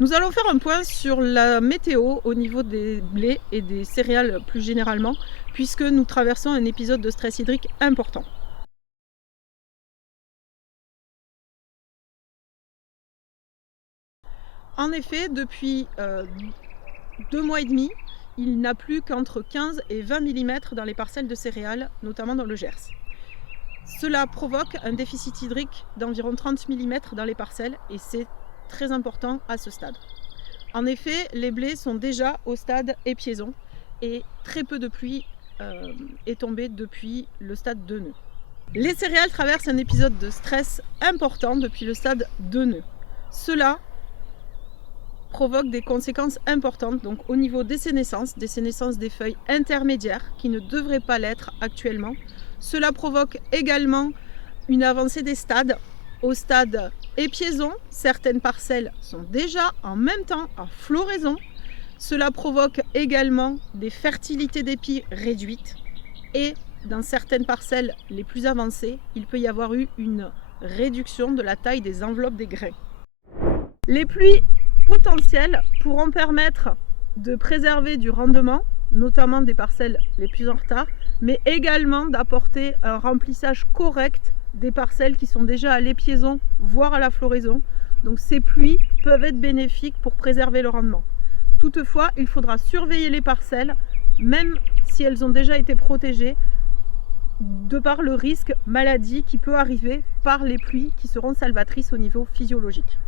Nous allons faire un point sur la météo au niveau des blés et des céréales plus généralement, puisque nous traversons un épisode de stress hydrique important. En effet, depuis 2 mois et demi, il n'a plu qu'entre 15 et 20 mm dans les parcelles de céréales, notamment dans le Gers. Cela provoque un déficit hydrique d'environ 30 mm dans les parcelles et c'est très important à ce stade. En effet, les blés sont déjà au stade épiaison et très peu de pluie est tombée depuis le stade de nœud. Les céréales traversent un épisode de stress important depuis le stade de nœud. Cela provoque des conséquences importantes donc au niveau des sénescences des feuilles intermédiaires qui ne devraient pas l'être actuellement. Cela provoque également une avancée des stades. Au stade épiaison, certaines parcelles sont déjà en même temps en floraison. Cela provoque également des fertilités d'épis réduites et dans certaines parcelles les plus avancées, il peut y avoir eu une réduction de la taille des enveloppes des grains. Les pluies potentielles pourront permettre de préserver du rendement, notamment des parcelles les plus en retard, mais également d'apporter un remplissage correct des parcelles qui sont déjà à l'épiaison, voire à la floraison. Donc ces pluies peuvent être bénéfiques pour préserver le rendement. Toutefois, il faudra surveiller les parcelles, même si elles ont déjà été protégées, de par le risque maladie qui peut arriver par les pluies qui seront salvatrices au niveau physiologique.